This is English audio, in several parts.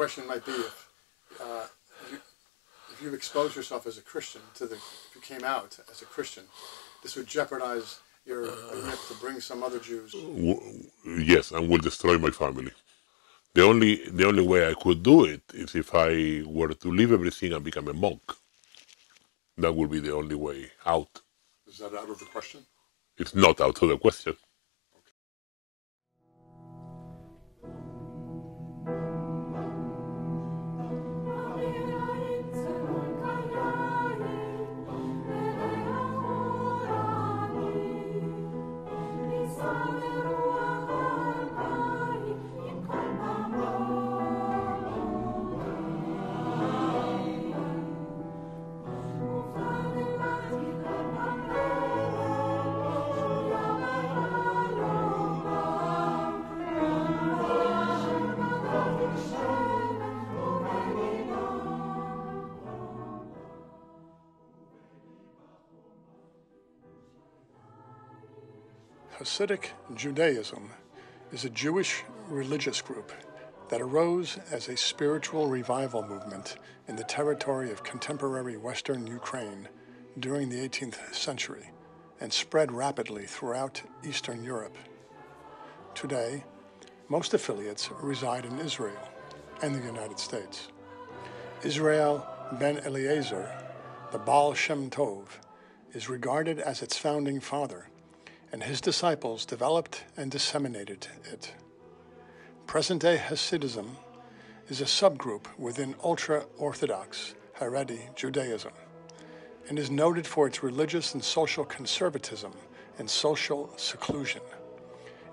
question might be if you expose yourself as a Christian if you came out as a Christian, this would jeopardize your ability to bring some other Jews. Yes, and will destroy my family. The only way I could do it is if I were to leave everything and become a monk. That would be the only way out. Is that out of the question? It's not out of the question. Hasidic Judaism is a Jewish religious group that arose as a spiritual revival movement in the territory of contemporary Western Ukraine during the 18th century and spread rapidly throughout Eastern Europe. Today, most affiliates reside in Israel and the United States. Israel ben Eliezer, the Baal Shem Tov, is regarded as its founding father, and his disciples developed and disseminated it. Present-day Hasidism is a subgroup within ultra-Orthodox Haredi Judaism and is noted for its religious and social conservatism and social seclusion.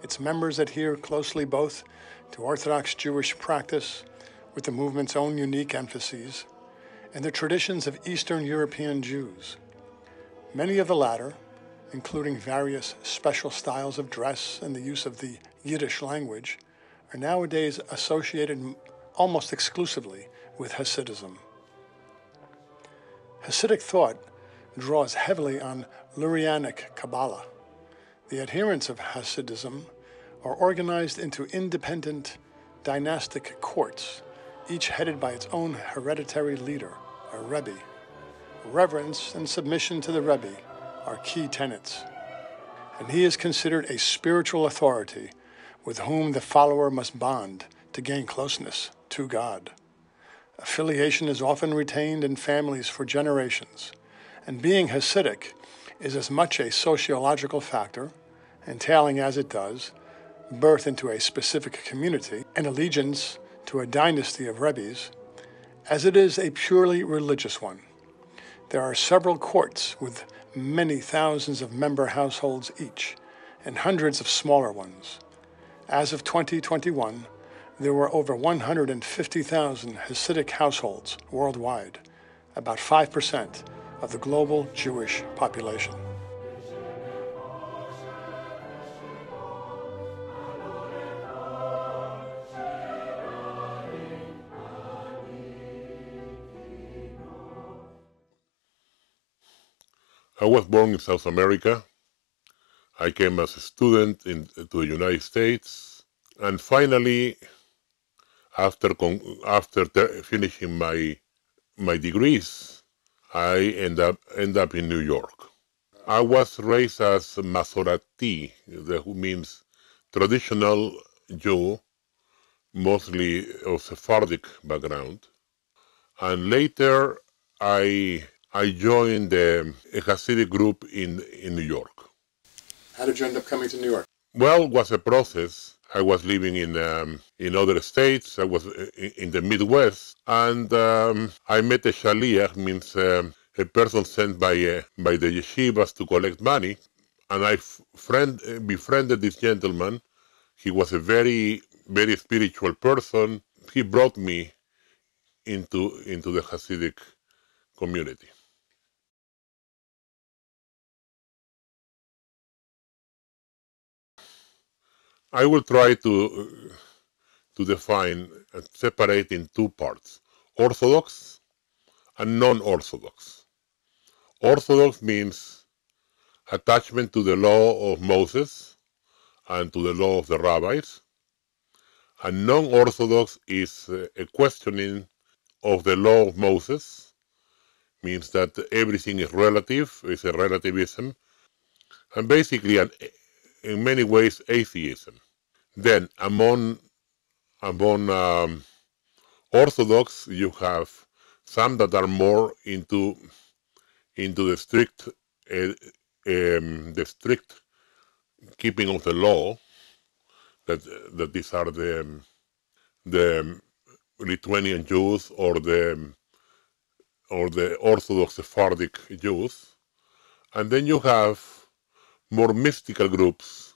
Its members adhere closely both to Orthodox Jewish practice with the movement's own unique emphases and the traditions of Eastern European Jews. Many of the latter, including various special styles of dress and the use of the Yiddish language, are nowadays associated almost exclusively with Hasidism. Hasidic thought draws heavily on Lurianic Kabbalah. The adherents of Hasidism are organized into independent dynastic courts, each headed by its own hereditary leader, a Rebbe. Reverence and submission to the Rebbe are key tenets, and he is considered a spiritual authority with whom the follower must bond to gain closeness to God. Affiliation is often retained in families for generations, and being Hasidic is as much a sociological factor, entailing as it does birth into a specific community and allegiance to a dynasty of Rebbes, as it is a purely religious one. There are several courts with many thousands of member households each, and hundreds of smaller ones. As of 2021, there were over 150,000 Hasidic households worldwide, about 5% of the global Jewish population. I was born in South America. I came as a student to the United States, and finally, after finishing my degrees, I end up in New York. I was raised as Masorati, who means traditional Jew, mostly of Sephardic background, and later I joined a Hasidic group in New York. How did you end up coming to New York? Well, it was a process. I was living in other states. I was in the Midwest, and I met a shaliach, means a person sent by the yeshivas to collect money, and I befriended this gentleman. He was a very, very spiritual person. He brought me into the Hasidic community. I will try to define and separate in two parts: Orthodox and non-Orthodox. Orthodox means attachment to the law of Moses and to the law of the rabbis, And non-Orthodox is a questioning of the law of Moses, means that everything is relative, it's a relativism, and basically in many ways atheism. Then among Orthodox, you have some that are more into the strict keeping of the law. That these are the Lithuanian Jews or the Orthodox Sephardic Jews, and then you have more mystical groups,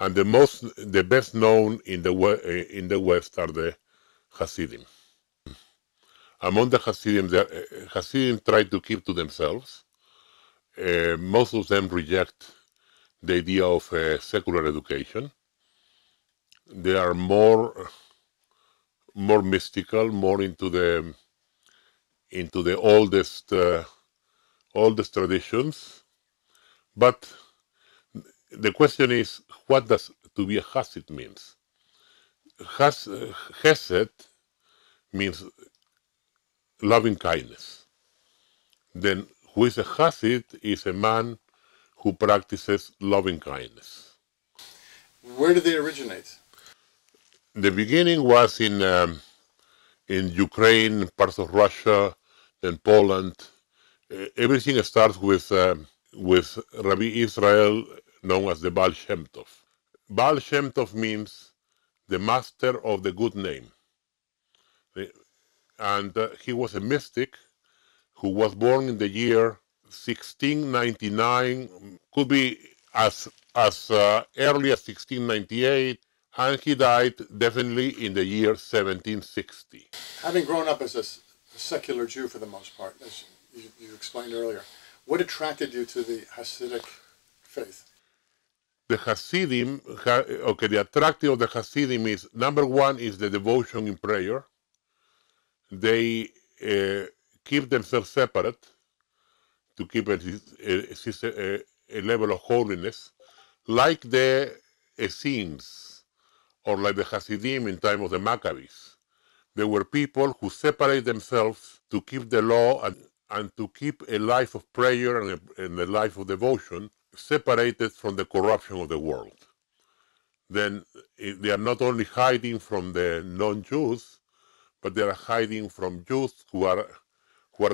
and the best known in the West are the Hasidim. Among the Hasidim, Hasidim try to keep to themselves. Most of them reject the idea of secular education. They are more mystical, more into the oldest traditions. But the question is, what does to be a Hasid means? Chesed means loving kindness. Then who is a Hasid is a man who practices loving kindness. Where did they originate? The beginning was in Ukraine, parts of Russia, then Poland. Everything starts with Rabbi Israel, known as the Baal Shem Tov. Baal Shem Tov means the master of the good name. And he was a mystic who was born in the year 1699, could be as early as 1698, and he died definitely in the year 1760. Having grown up as a secular Jew for the most part, as you explained earlier, what attracted you to the Hasidic faith? The Hasidim, the attractive of the Hasidim is, number one is the devotion in prayer. They keep themselves separate to keep a level of holiness, like the Essenes or like the Hasidim in time of the Maccabees. They were people who separate themselves to keep the law and to keep a life of prayer and a life of devotion separated from the corruption of the world. Then they are not only hiding from the non-Jews, but they are hiding from Jews who are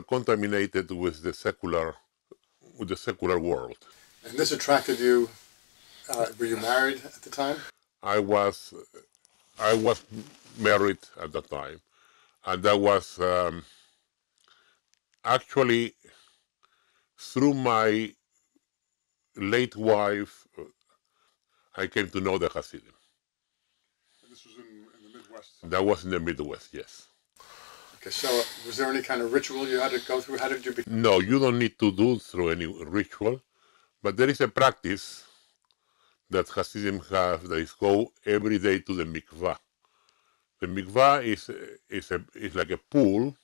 contaminated with the secular world. And this attracted you. Were you married at the time? I was married at that time, and that was actually through my late wife. I came to know the Hasidim. And this was in the Midwest? That was in the Midwest, yes. Okay, so was there any kind of ritual you had to go through? How did you become? No, you don't need to do through any ritual, but there is a practice that Hasidim have. They go every day to the mikvah. The mikvah is like a pool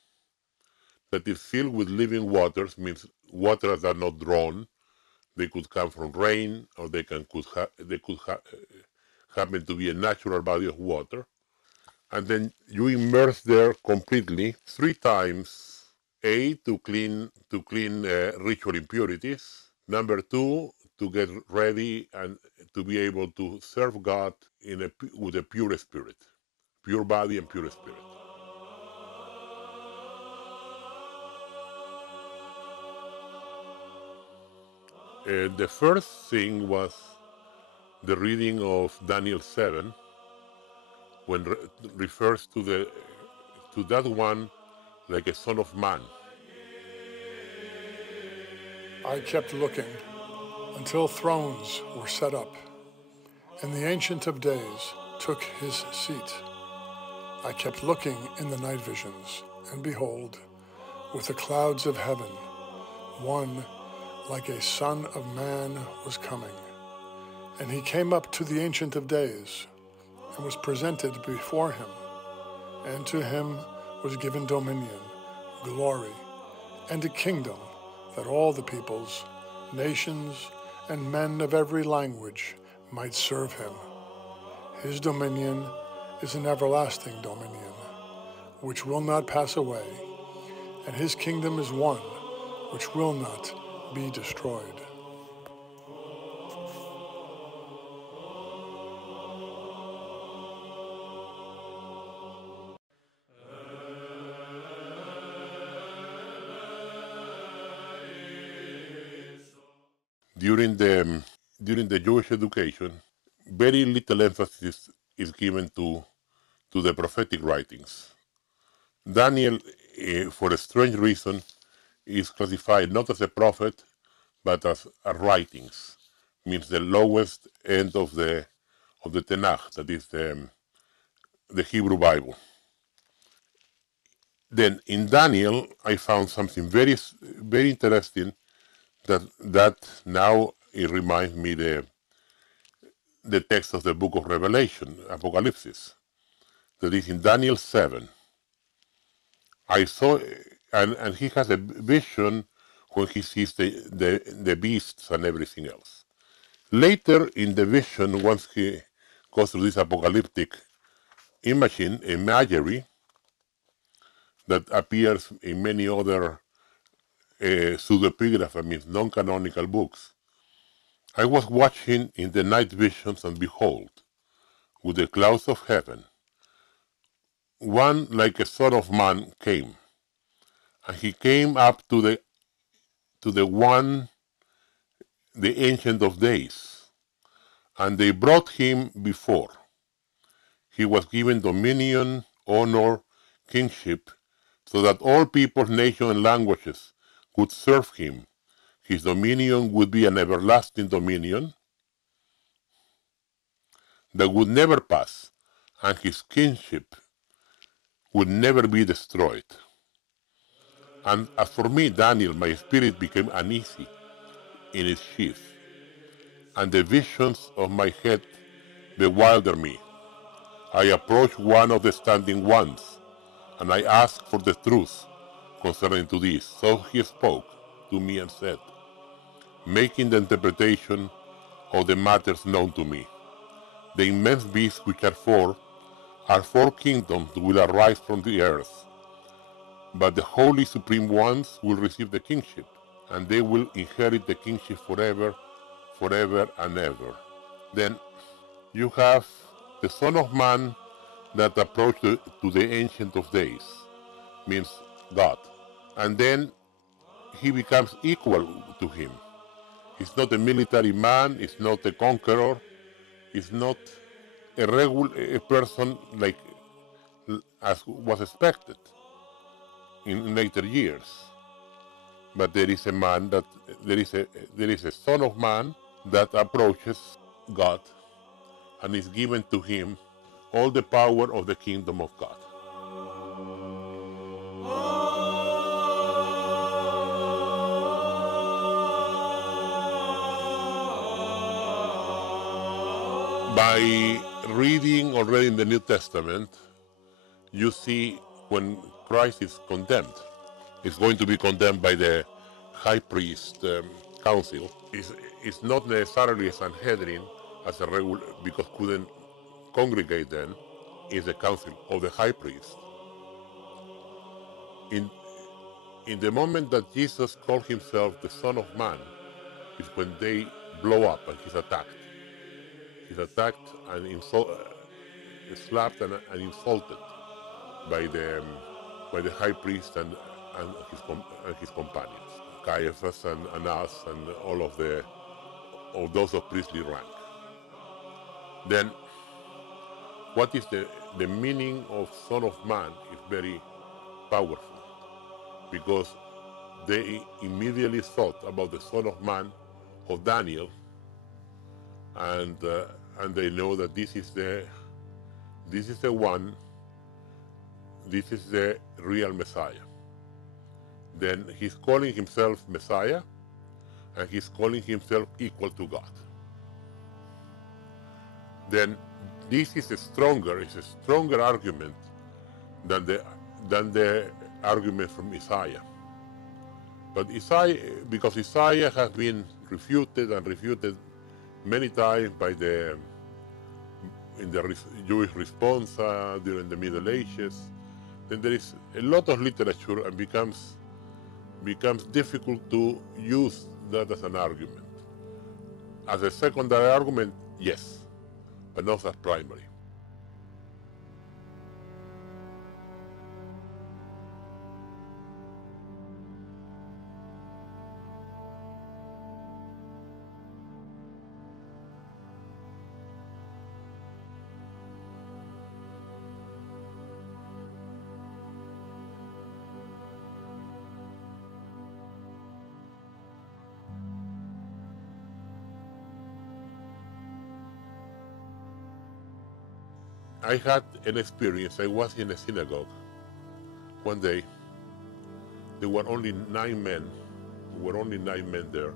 that is filled with living waters, means waters that are not drawn. They could come from rain, or they could happen to be a natural body of water. And then you immerse there completely 3 times. A, to clean ritual impurities. Number 2, to get ready and to be able to serve God with a pure spirit, pure body and pure spirit. The first thing was the reading of Daniel 7, when refers to that one like a son of man. I kept looking until thrones were set up, and the Ancient of Days took his seat. I kept looking in the night visions, and behold, with the clouds of heaven, one like a son of man was coming. And he came up to the Ancient of Days, and was presented before him. And to him was given dominion, glory, and a kingdom, that all the peoples, nations, and men of every language might serve him. His dominion is an everlasting dominion, which will not pass away, and his kingdom is one, which will not be destroyed. During the Jewish education, very little emphasis is given to the prophetic writings. Daniel, for a strange reason, is classified not as a prophet, but as a writings, means the lowest end of the Tanakh, that is the Hebrew Bible. Then in Daniel, I found something very interesting that now it reminds me the text of the book of Revelation, Apocalypse, that is in Daniel 7. I saw, and he has a vision when he sees the beasts and everything else. Later in the vision, once he goes through this apocalyptic imagery that appears in many other pseudepigrapha, means non-canonical books, I was watching in the night visions, and behold, with the clouds of heaven, one like a son of man came, and he came up to the Ancient of Days, and they brought him before. He was given dominion, honor, kingship, so that all peoples, nations, and languages would serve him. His dominion would be an everlasting dominion that would never pass, and his kingship would never be destroyed. And as for me, Daniel, my spirit became uneasy in its sheath, and the visions of my head bewildered me. I approached one of the standing ones, and I asked for the truth concerning to this. So he spoke to me and said, making the interpretation of the matters known to me, the immense beasts which are four kingdoms will arise from the earth, but the holy supreme ones will receive the kingship, and they will inherit the kingship forever, forever and ever. Then you have the Son of Man that approached to the Ancient of Days, means God, and then he becomes equal to him. He's not a military man, he's not a conqueror, he's not a regular person like as was expected in later years. But there is a man that there is a Son of Man that approaches God, and is given to him all the power of the kingdom of God. By reading already in the New Testament, you see when Christ is condemned, is going to be condemned by the high priest council. It's not necessarily a Sanhedrin as a regular, because couldn't congregate then, is the council of the high priest. In the moment that Jesus called himself the Son of Man, is when they blow up and he's attacked. He's attacked and slapped and insulted by the high priest and his companions, Caiaphas and Annas and all of those of priestly rank. Then, what is the meaning of Son of Man is very powerful, because they immediately thought about the Son of Man of Daniel, and they know that this is the one, this is the real Messiah. Then he's calling himself Messiah, and he's calling himself equal to God. Then this is a stronger argument than the argument from Isaiah. But because Isaiah has been refuted and refuted many times by the in the Jewish response during the Middle Ages. Then there is a lot of literature, and becomes difficult to use that as an argument. As a secondary argument, yes, but not as primary. I had an experience. I was in a synagogue one day. There were only 9 men. There were only 9 men there,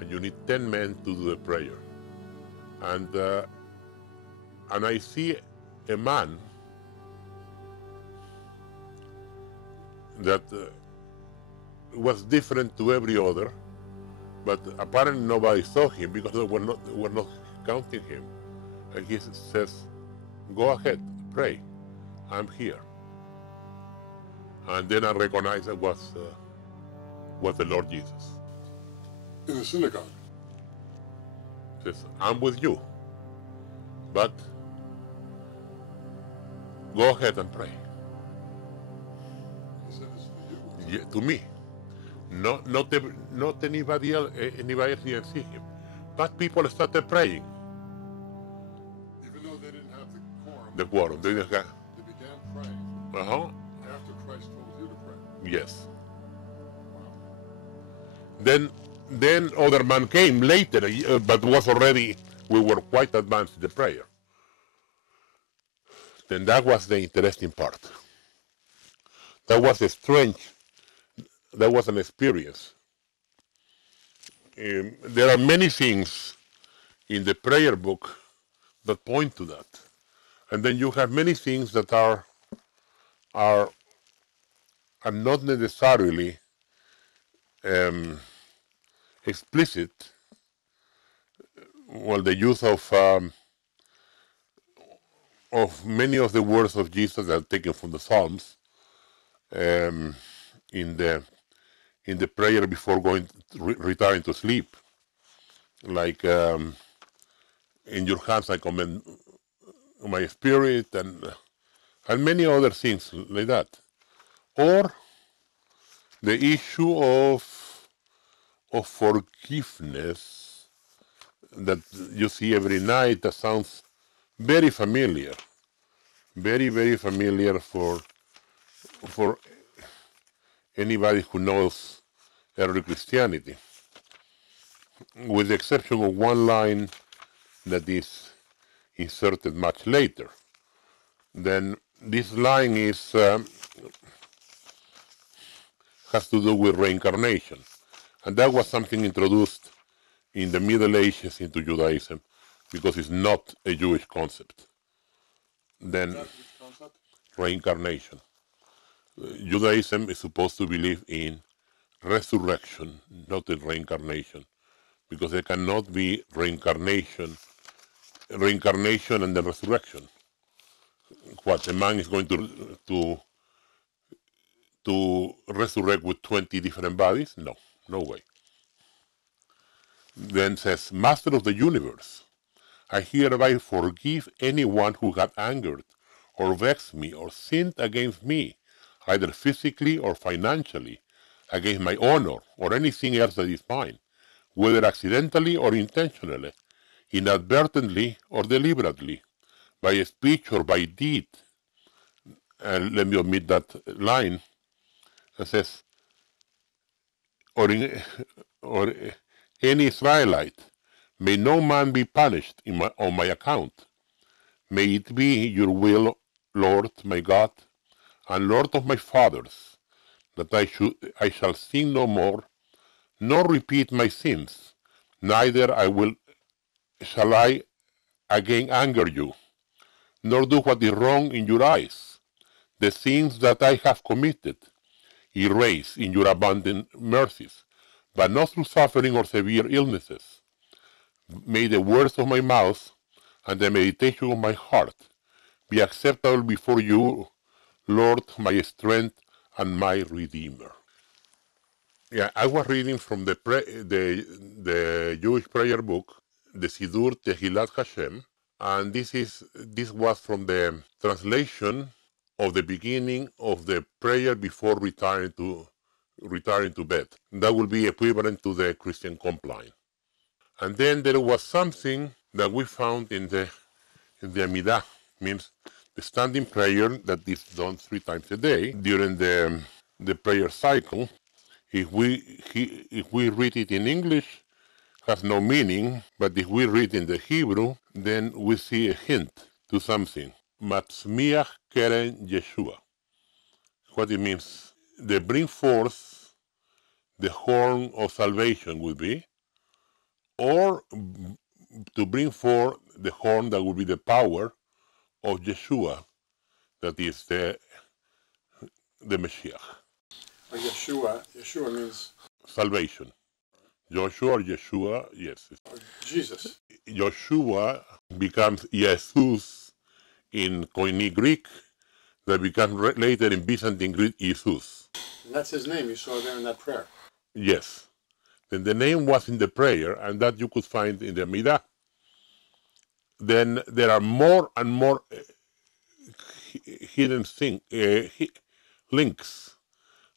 and you need 10 men to do the prayer. And I see a man that was different to every other, but apparently nobody saw him because they were not counting him. And he says, "Go ahead, pray. I'm here." And then I recognized it was the Lord Jesus. In the synagogue? He says, "I'm with you, but go ahead and pray." He said this for you? Yeah, to me. Not anybody else. Anybody else didn't see him. But people started praying. Even though they didn't have The quorum. They didn't have. they began praying after Christ told you to pray. Yes. Then other man came later, but we were quite advanced in the prayer. Then that was the interesting part. That was an experience. There are many things in the prayer book that point to that. And then you have many things that are not necessarily explicit. Well, the use of many of the words of Jesus that are taken from the Psalms in the prayer before going retiring to sleep, like in your hands I commend my spirit, and many other things like that. Or the issue of forgiveness that you see every night, that sounds very familiar, very, very familiar for anybody who knows early Christianity, with the exception of one line that is inserted much later. Then this line has to do with reincarnation, and that was something introduced in the Middle Ages into Judaism because it's not a Jewish concept. Then reincarnation. Judaism is supposed to believe in resurrection, not in reincarnation, because there cannot be reincarnation and then resurrection. What, a man is going to resurrect with 20 different bodies? No, no way. Then says, Master of the universe, I hereby forgive anyone who had angered or vexed me or sinned against me, either physically or financially, against my honor or anything else that is mine, whether accidentally or intentionally, inadvertently or deliberately, by speech or by deed. And let me omit that line. It says, or any Israelite, may no man be punished on my account. May it be your will, Lord, my God, and Lord of my fathers, that I shall sin no more, nor repeat my sins, neither shall I again anger you, nor do what is wrong in your eyes. The sins that I have committed, erase in your abundant mercies, but not through suffering or severe illnesses. May the words of my mouth and the meditation of my heart be acceptable before you, Lord, my strength and my Redeemer. Yeah, I was reading from the Jewish prayer book, the Sidur Tehillat Hashem, and this was from the translation of the beginning of the prayer before retiring to bed. That will be equivalent to the Christian Compline. And then there was something that we found in the Amidah, means the standing prayer that is done 3 times a day during the prayer cycle. If we read it in English, has no meaning, but if we read in the Hebrew, then we see a hint to something. Matzmiach keren Yeshua. What it means, they bring forth the horn of salvation would be, or to bring forth the horn that would be the power of Yeshua, that is the Mashiach. Yeshua means salvation. Joshua or Yeshua, yes. Or Jesus. Joshua becomes Jesus in Koine Greek, that becomes later in Byzantine Greek Jesus. And that's his name you saw there in that prayer. Yes. Then the name was in the prayer, and that you could find in the Midah. Then there are more and more hidden links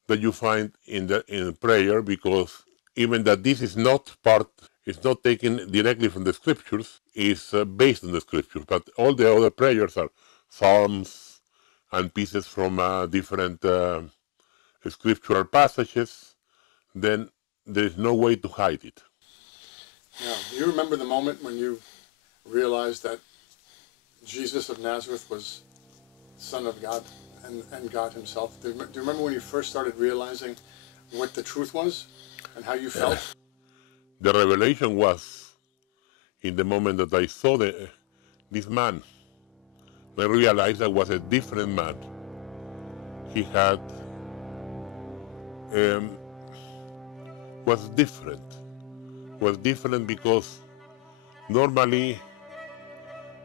that you find in the prayer, because even that this is not taken directly from the scriptures, is based on the scriptures. But all the other prayers are psalms and pieces from different scriptural passages. Then there is no way to hide it. Yeah. Do you remember the moment when you realized that Jesus of Nazareth was Son of God and God himself? Do you remember when you first started realizing what the truth was and how you felt? The revelation was in the moment that I saw this man. I realized I was a different man. He had was different because normally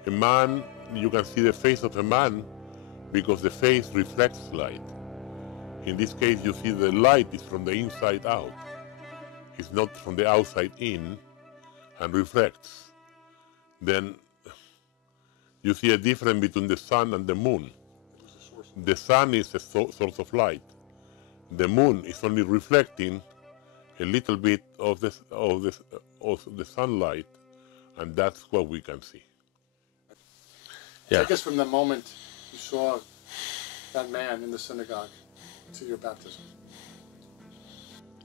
a man, you can see the face of a man because the face reflects light. In this case, you see the light is from the inside out. It's not from the outside in and reflects. Then you see a difference between the sun and the moon. The sun is a source of light. The moon is only reflecting a little bit of the sunlight, and that's what we can see. Yeah. I guess from the moment you saw that man in the synagogue to your baptism.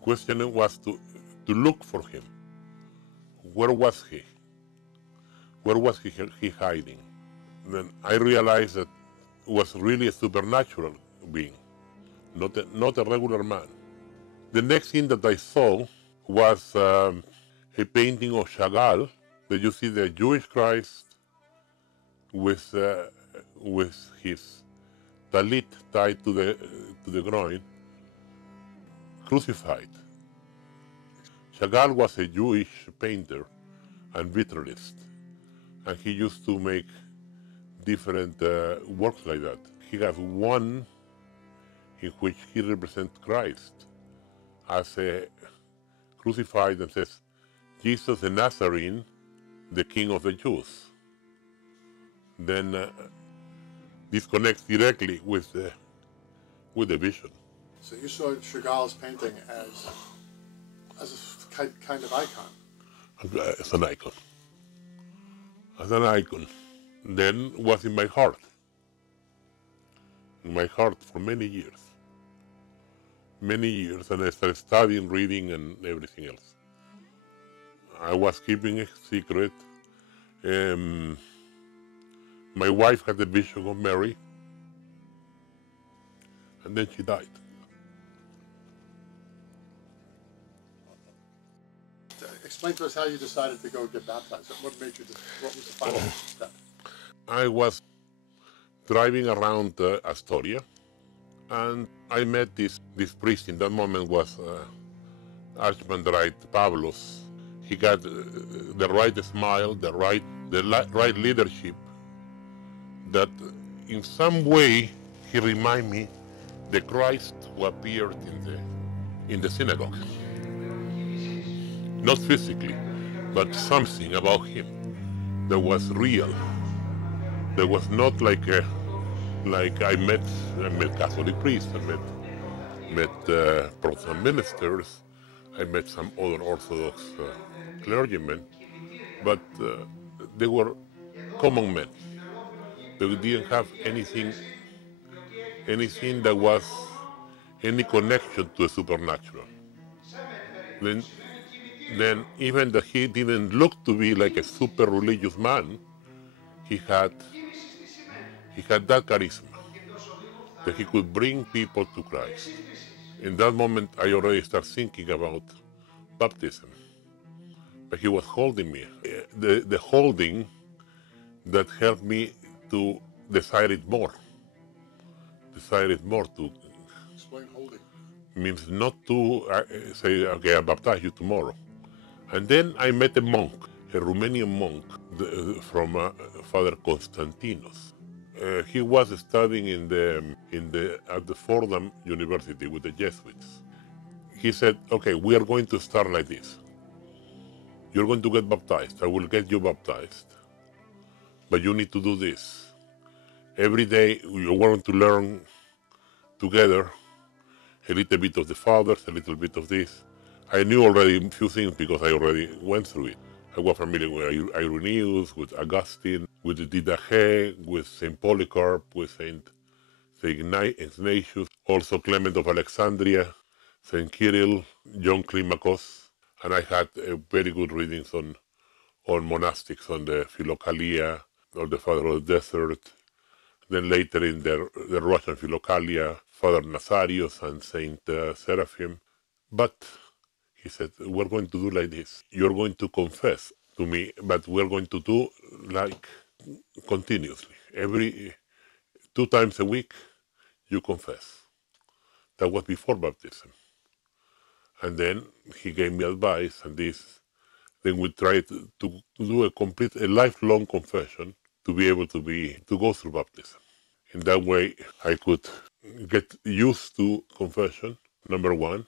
Question was to look for him. Where was he? Where was he hiding? Then I realized that it was really a supernatural being, not a regular man. The next thing that I saw was a painting of Chagall, that you see the Jewish Christ with his talit tied to the groin, crucified. Chagall was a Jewish painter and vitralist, and he used to make different works like that. He has one in which he represents Christ as a crucified and says, Jesus the Nazarene, the King of the Jews. Then this connects directly with the vision. So you saw Chagall's painting as a kind of icon. As an icon. As an icon. Then was in my heart. In my heart for many years. Many years, and I started studying, reading, and everything else. I was keeping a secret. My wife had the vision of Mary, and then she died. Explain to us how you decided to go get baptized. What made you? What was the final step? I was driving around Astoria, and I met this priest. In that moment was Archimandrite Pavlos. He got the right smile, the the right leadership, that in some way he reminded me the Christ who appeared in the synagogue. Not physically, but something about him that was real. There was not like I met Catholic priests, I met Protestant ministers, I met some other Orthodox clergymen, but they were common men. They didn't have anything that was any connection to the supernatural. Then even that he didn't look to be like a super religious man, he had that charisma that he could bring people to Christ. In that moment, I already started thinking about baptism, but he was holding me. The holding that helped me to desire it more. To Explain holding. Means not to say, okay, I'll baptize you tomorrow. And then I met a monk, a Romanian monk from Father Constantinos. He was studying at the Fordham University with the Jesuits. He said, okay, we are going to start like this. You're going to get baptized. I will get you baptized. But you need to do this. Every day you want to learn together a little bit of the fathers, a little bit of this. I knew already a few things because I already went through it. I was familiar with Irenaeus, with Augustine, with the Didache, with St. Polycarp, with St. Ignatius, also Clement of Alexandria, St. Kirill, John Climacus, and I had very good readings on monastics, on the Philokalia, or the Father of the Desert. Then later in the Russian Philokalia, Father Nazarius and Saint Seraphim. But he said, we're going to do like this. You're going to confess to me, but we're going to do like continuously. Every 2 times a week, you confess. That was before baptism. And then he gave me advice, and then we tried to do a lifelong confession to be able to go through baptism. In that way, I could get used to confession, number one,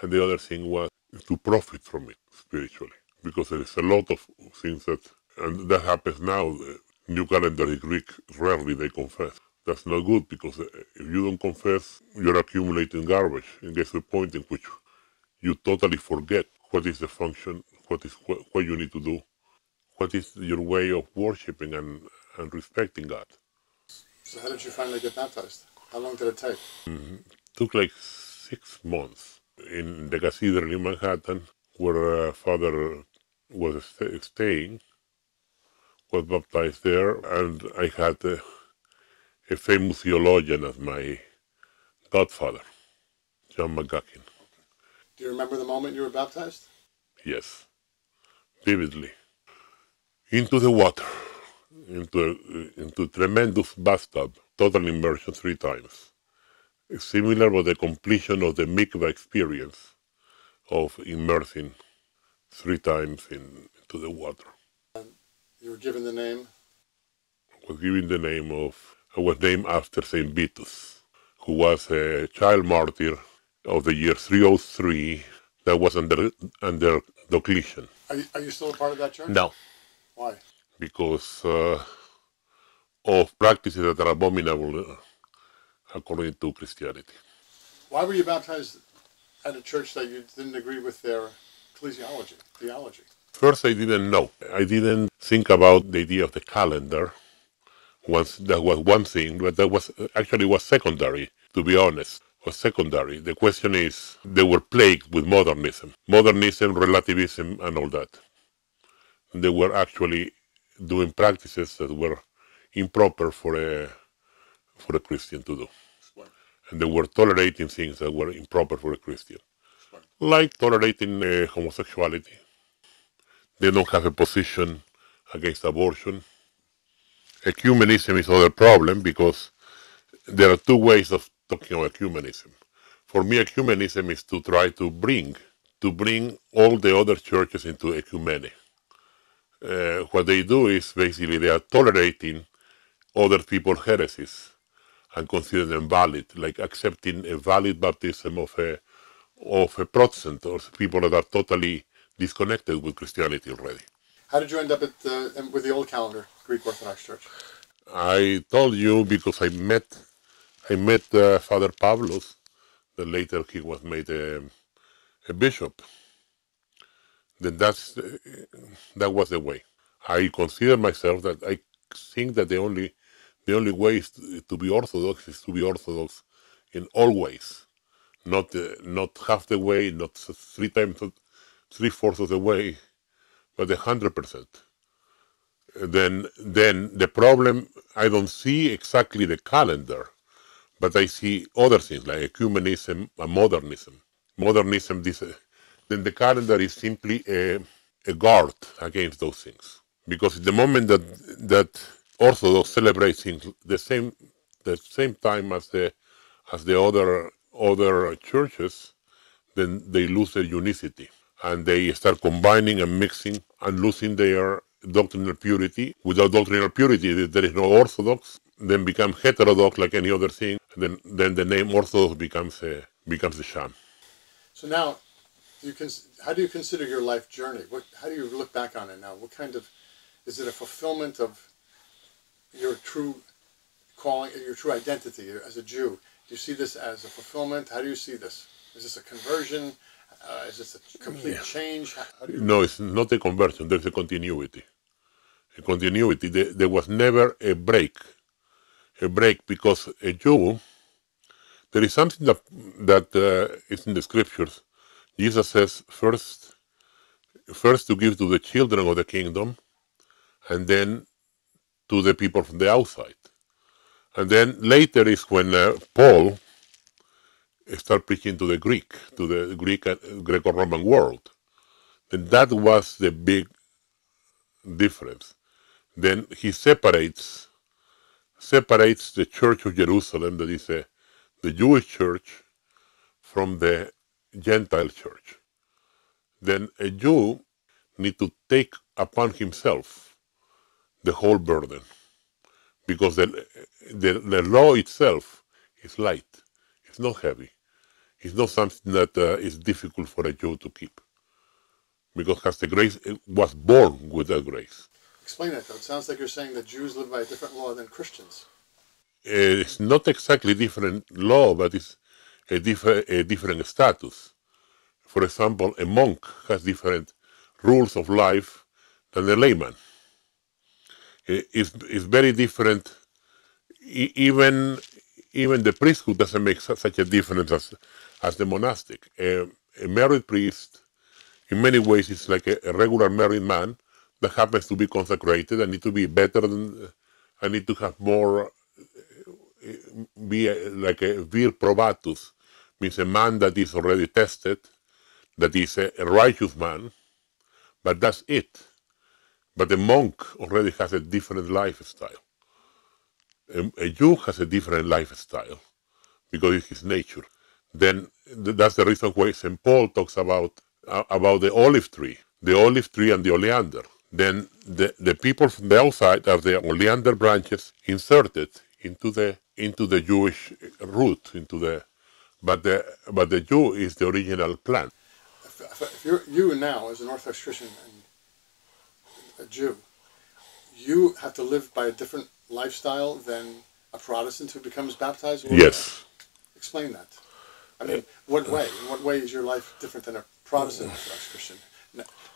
and the other thing was to profit from it spiritually, because there is a lot of things and that happens now. The new calendar Greek, rarely they confess. That's not good, because if you don't confess, you're accumulating garbage. It gets to a point in which you totally forget what is the function, what you need to do, what is your way of worshiping and respecting God. So how did you finally get baptized? How long did it take? Took like 6 months in the cathedral in Manhattan, where Father was staying, was baptized there, and I had a famous theologian as my godfather, John McGuckin. Do you remember the moment you were baptized? Yes, vividly. Into the water, into tremendous bathtub, total immersion 3 times. Similar with the completion of the mikvah experience of immersing 3 times into the water. And you were given the name? I was named after Saint Vitus, who was a child martyr of the year 303 that was under Diocletian. Are you still a part of that church? No. Why? Because of practices that are abominable according to Christianity. Why were you baptized at a church that you didn't agree with their theology? First, I didn't know. I didn't think about the idea of the calendar. Once that was one thing, but that was secondary, to be honest. Was secondary. The question is, they were plagued with modernism, relativism, and all that. They were actually doing practices that were improper for a Christian to do. And they were tolerating things that were improper for a Christian, like tolerating homosexuality. They don't have a position against abortion. Ecumenism is another problem, because there are 2 ways of talking about ecumenism. For me, ecumenism is to try to bring all the other churches into ecumene. what they do is basically they are tolerating other people's heresies and consider them valid, like accepting a valid baptism of a Protestant or people that are totally disconnected with Christianity already. How did you end up with the old calendar, Greek Orthodox Church? I told you because I met Father Pavlos, that later he was made a bishop. Then that was the way. I consider myself that I think that the only way is to be Orthodox is to be Orthodox in all ways, not half the way, not 3/4 of the way, but 100%. Then the problem, I don't see exactly the calendar, but I see other things like ecumenism and modernism. Then the calendar is simply a guard against those things. Because the moment that Orthodox celebrates things the same time as the other churches, then they lose their unicity and they start combining and mixing and losing their doctrinal purity. Without doctrinal purity, there is no Orthodox. Then become heterodox like any other thing. Then the name Orthodox becomes a sham. So now, how do you consider your life journey? How do you look back on it now? What kind of, is it a fulfillment of your true calling, your true identity as a Jew? Do you see this as a fulfillment? How do you see this? Is this a conversion? Is this a complete change? No, it's not a conversion. There's a continuity. There was never a break. Because a Jew, there is something that is in the scriptures. Jesus says first to give to the children of the kingdom, and then to the people from the outside. And then later is when Paul started preaching to the Greek and Greco-Roman world. Then that was the big difference. Then he separates the Church of Jerusalem, that is the Jewish church, from the Gentile church. Then a Jew needs to take upon himself the whole burden, because the law itself is light. It's not heavy. It's not something that is difficult for a Jew to keep, because the grace was born with that grace. Explain that, though. It sounds like you're saying that Jews live by a different law than Christians. It's not exactly different law, but it's a different status. For example, a monk has different rules of life than a layman. It's very different. Even the priesthood doesn't make such a difference as the monastic. A married priest, in many ways, is like a regular married man that happens to be consecrated and need to be better than, I need to have more, be like a vir probatus, means a man that is already tested, that is a righteous man, but that's it. But the monk already has a different lifestyle. A Jew has a different lifestyle because it's his nature. Then that's the reason why St. Paul talks about the olive tree and the oleander. Then the people from the outside are the oleander branches inserted into the Jewish root, but the Jew is the original plant. If you now, as an Orthodox Christian and a Jew, you have to live by a different lifestyle than a Protestant who becomes baptized? Yes. Explain that. I mean, what way? In what way is your life different than a Protestant Orthodox Christian,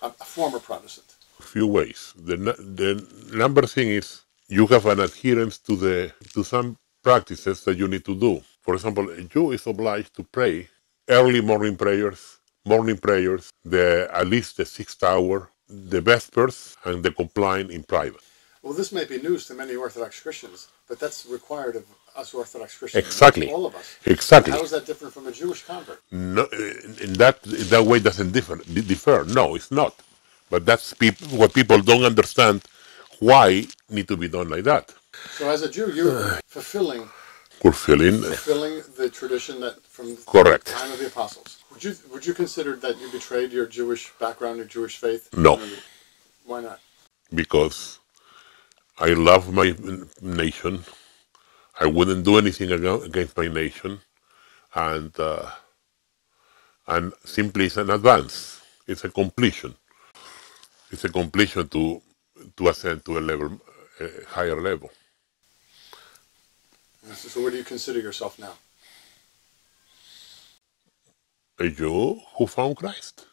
a former Protestant? A few ways. The number thing is you have an adherence to some practices that you need to do. For example, a Jew is obliged to pray early morning prayers, at least the 6th hour, the Vespers, and the compline in private. Well, this may be news to many Orthodox Christians, but that's required of us Orthodox Christians. Exactly. All of us. Exactly. How is that different from a Jewish convert? No, in that way doesn't differ. No, it's not. But that's what people don't understand, why need to be done like that. So as a Jew, you're fulfilling the tradition that from the correct time of the apostles. Would you consider that you betrayed your Jewish background, your Jewish faith? No. Why not? because I love my nation. I wouldn't do anything against my nation, and simply it's an advance. It's a completion. It's a completion to ascend to a higher level. So where do you consider yourself now? A Jew who found Christ.